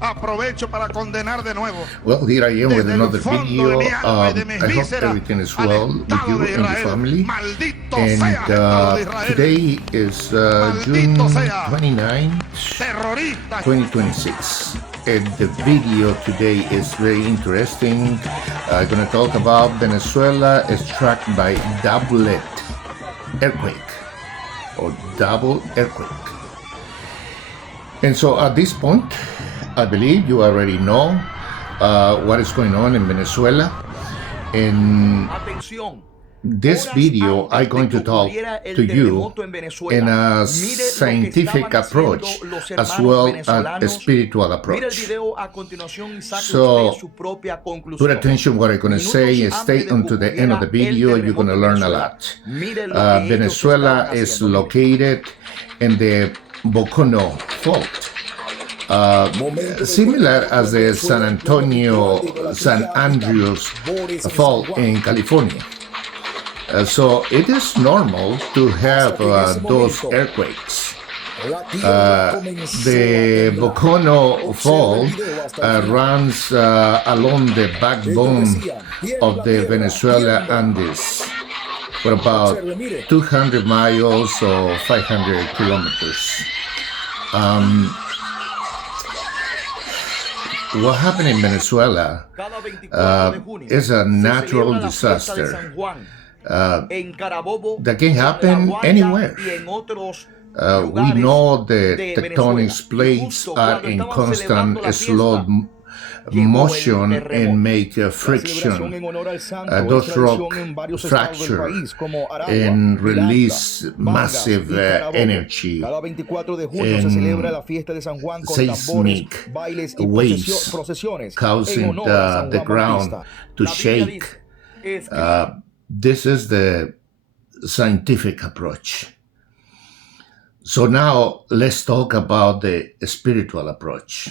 Aprovecho para condenar de nuevo. Well, here I am with another video. I hope everything is well with you and your family. And today is June 29th, 2026. And the video today is very interesting. I'm going to talk about Venezuela is struck by doublet earthquake or double earthquake. And so at this point, I believe you already know what is going on in Venezuela. In this video, I'm going to talk to you in a scientific approach as well as a spiritual approach. So put attention what I'm going to say and stay until the end of the video. You're going to learn a lot. Venezuela is located in the Bocono Fault. Similar as the San Andreas Fault in California. So it is normal to have those earthquakes. The Bocono Fault runs along the backbone of the Venezuela Andes for about 200 miles or 500 kilometers. What happened in Venezuela is a natural disaster that can happen anywhere. We know the tectonic plates are in constant slow motion and make friction. Those rocks fracture and release massive energy and seismic waves, causing the ground to shake. This is the scientific approach. So now let's talk about the spiritual approach.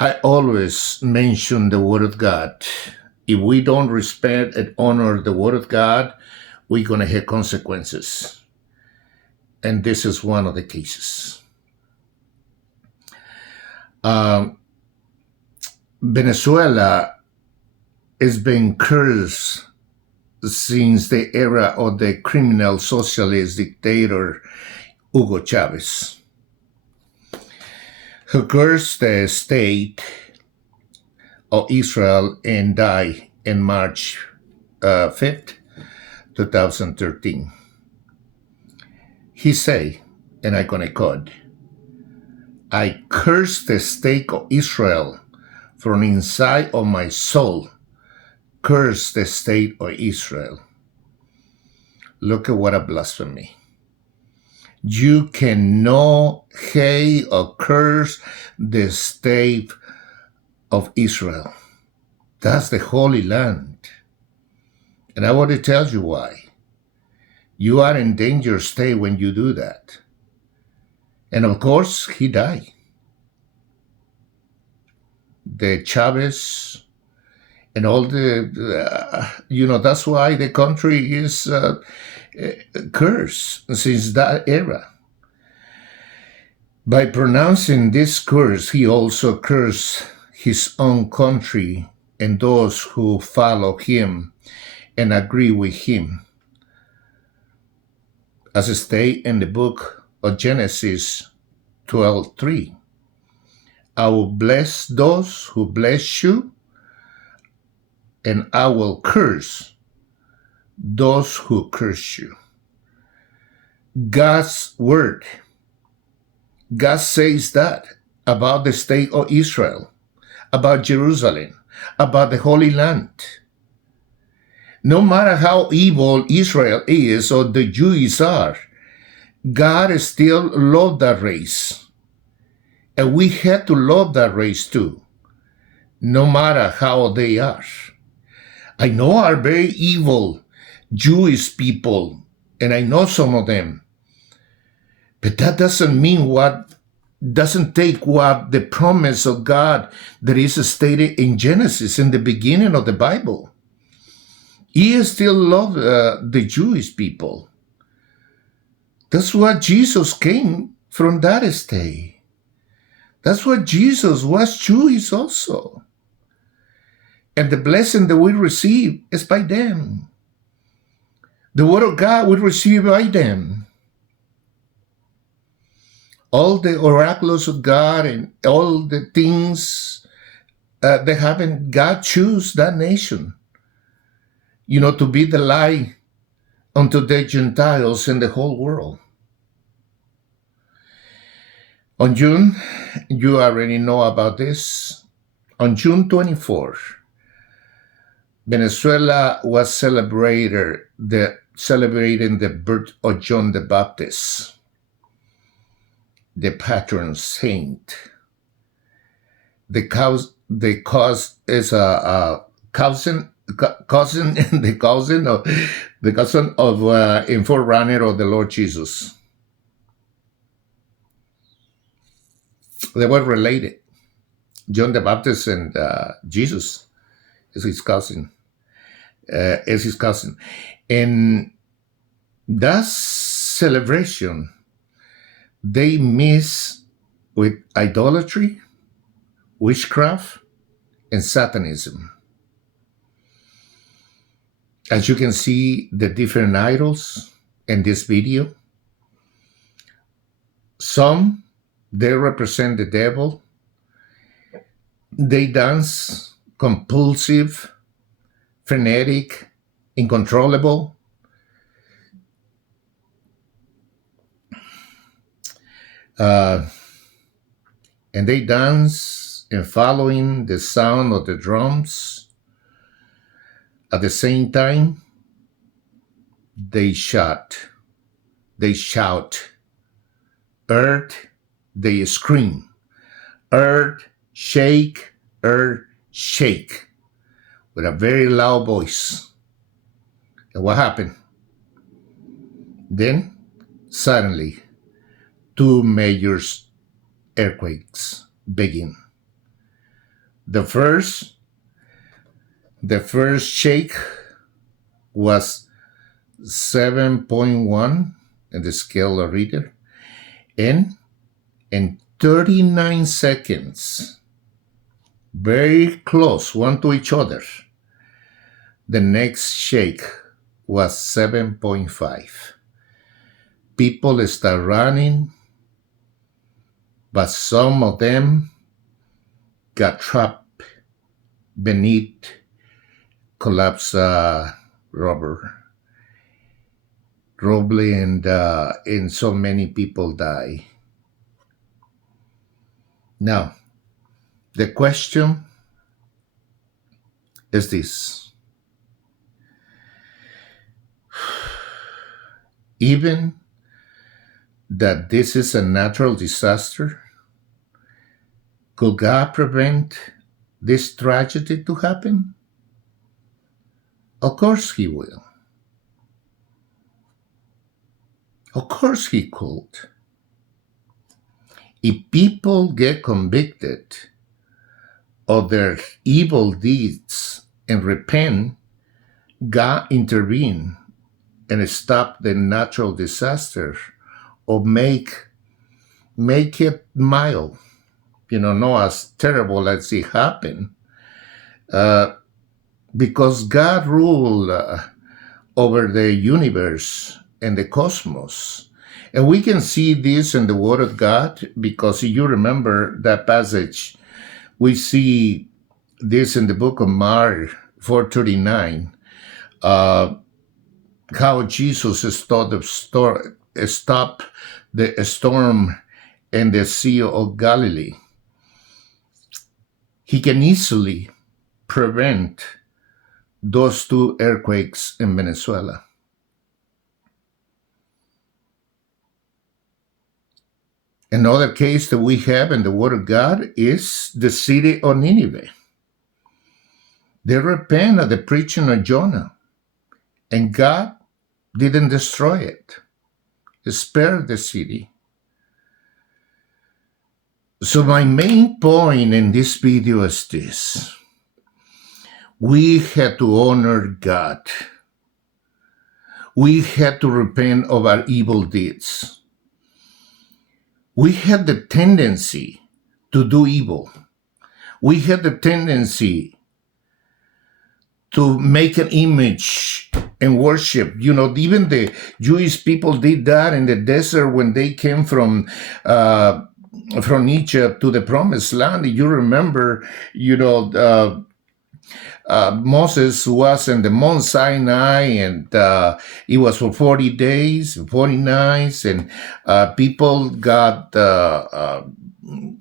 I always mention the Word of God. If we don't respect and honor the Word of God, we're going to have consequences. And this is one of the cases. Venezuela has been cursed since the era of the criminal socialist dictator Hugo Chavez, who cursed the state of Israel and died in March 5th, 2013. He said, and I'm going to quote, "I curse the state of Israel from inside of my soul. Curse the state of Israel." Look at what a blasphemy. You cannot hate or curse the state of Israel. That's the Holy Land. And I want to tell you why. You are in danger state when you do that. And of course, he died. The Chavez and all the, that's why the country is cursed since that era. By pronouncing this curse, he also cursed his own country and those who follow him and agree with him. As stated in the book of Genesis 12:3, "I will bless those who bless you, and I will curse those who curse you." God's word. God says that about the state of Israel, about Jerusalem, about the Holy Land. No matter how evil Israel is or the Jews are, God still loves that race. And we have to love that race too, no matter how they are. I know are very evil Jewish people, and I know some of them. But that doesn't take what the promise of God that is stated in Genesis, in the beginning of the Bible. He still loved the Jewish people. That's what Jesus came from that state. That's what Jesus was Jewish also. And the blessing that we receive is by them. The word of God we receive by them. All the oracles of God and all the things that happen, God choose that nation, to be the light unto the Gentiles in the whole world. On June, you already know about this, on June 24th, Venezuela was celebrating the birth of John the Baptist, the patron saint. The cause is a cousin of in forerunner of the Lord Jesus. They were related. John the Baptist and Jesus is his cousin. And that celebration, they miss with idolatry, witchcraft, and Satanism. As you can see, the different idols in this video, some, they represent the devil. They dance compulsive, frenetic, uncontrollable. And they dance and following the sound of the drums. At the same time, they shout, earth, they scream, earth, shake, with a very loud voice. And what happened? Then, suddenly, two major earthquakes begin. The first shake was 7.1 in the scale of Richter, and in 39 seconds, very close one to each other, the next shake was 7.5. People start running, but some of them got trapped beneath collapsed rubble, and so many people die. Now, the question is this. Even that this is a natural disaster, could God prevent this tragedy to happen? Of course he will. Of course he could. If people get convicted of their evil deeds and repent, God intervene and stop the natural disaster or make it mild, not as terrible as it happened. Because God ruled over the universe and the cosmos. And we can see this in the Word of God, because if you remember that passage, we see this in the book of Mark 4:39, how Jesus stopped the storm in the Sea of Galilee. He can easily prevent those two earthquakes in Venezuela. Another case that we have in the Word of God is the city of Nineveh. They repent of the preaching of Jonah, and God didn't destroy it. He spared the city. So my main point in this video is this. We had to honor God. We had to repent of our evil deeds. We had the tendency to do evil. We had the tendency to make an image and worship. Even the Jewish people did that in the desert when they came from Egypt to the Promised Land. You remember, Moses was in the Mount Sinai, and it was for 40 days, 40 nights, and people got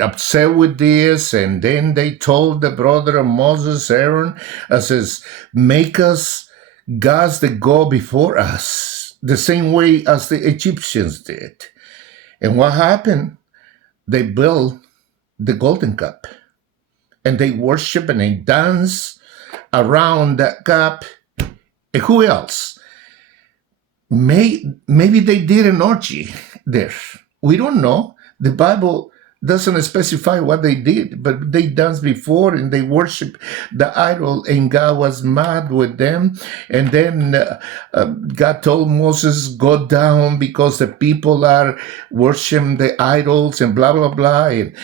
upset with this, and then they told the brother of Moses, Aaron, says, make us gods that go before us, the same way as the Egyptians did. And what happened? They built the golden cup, and they worship and they dance around that cup. And who else? Maybe they did an orgy there. We don't know. The Bible doesn't specify what they did, but they danced before and they worshiped the idol, and God was mad with them. And then God told Moses, go down because the people are worshiping the idols and blah, blah, blah. And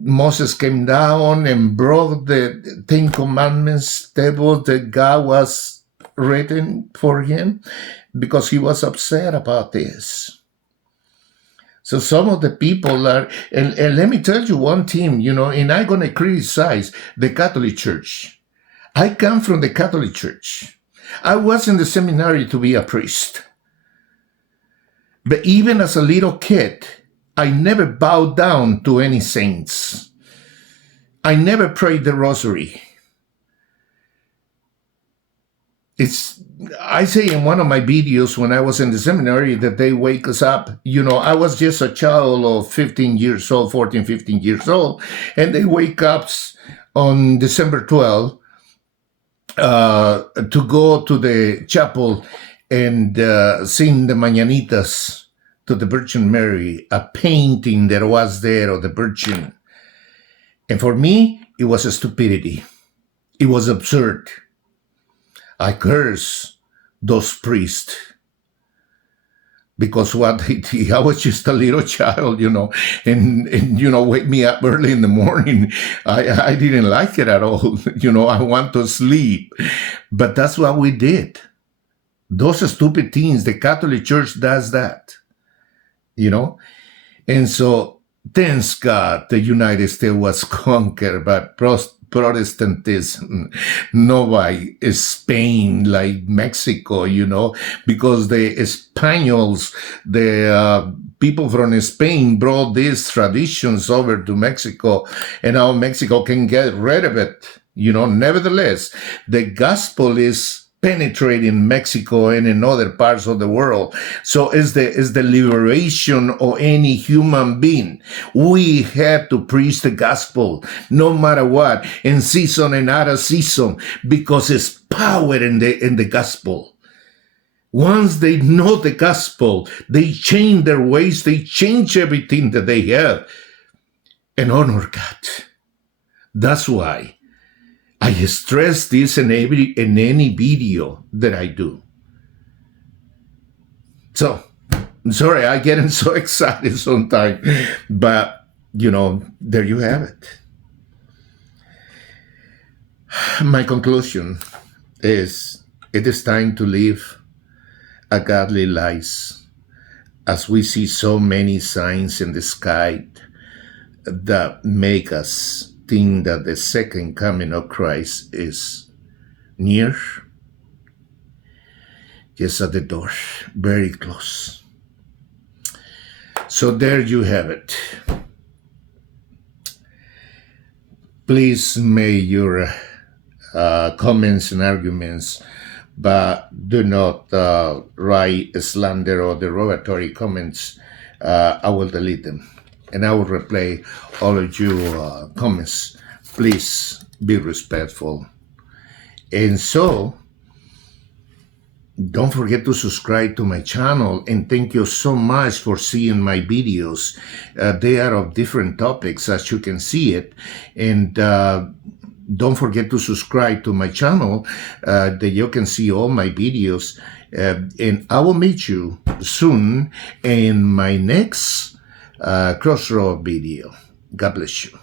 Moses came down and broke the 10 Commandments table that God was written for him because he was upset about this. So some of the people are, and let me tell you one thing, and I'm going to criticize the Catholic Church. I come from the Catholic Church. I was in the seminary to be a priest. But even as a little kid, I never bowed down to any saints. I never prayed the rosary. I say in one of my videos when I was in the seminary that they wake us up. I was just a child of 14, 15 years old, and they wake up on December 12th to go to the chapel and sing the Mañanitas to the Virgin Mary, a painting that was there of the Virgin. And for me, it was a stupidity. It was absurd. I curse those priests because what they did, I was just a little child, and wake me up early in the morning. I didn't like it at all. I want to sleep. But that's what we did. Those stupid things, the Catholic Church does that, And so, thanks God, the United States was conquered by Protestantism, not by Spain like Mexico, because the Spaniards, the people from Spain brought these traditions over to Mexico, and now Mexico can get rid of it. Nevertheless, the gospel is penetrating Mexico and in other parts of the world. So is the liberation of any human being. We have to preach the gospel no matter what, in season and out of season, because it's power in the gospel. Once they know the gospel, they change their ways, they change everything that they have and honor God. That's why I stress this in any video that I do. So, I'm sorry, I get so excited sometimes, but, there you have it. My conclusion is, it is time to live a godly life, as we see so many signs in the sky that make us think that the second coming of Christ is near, just at the door, very close. So there you have it. Please make your comments and arguments, but do not write slander or derogatory comments. I will delete them. And I will replay all of your comments. Please be respectful. And so, don't forget to subscribe to my channel. And thank you so much for seeing my videos. They are of different topics, as you can see it. And don't forget to subscribe to my channel that you can see all my videos. And I will meet you soon in my next Crossroad video. God bless you.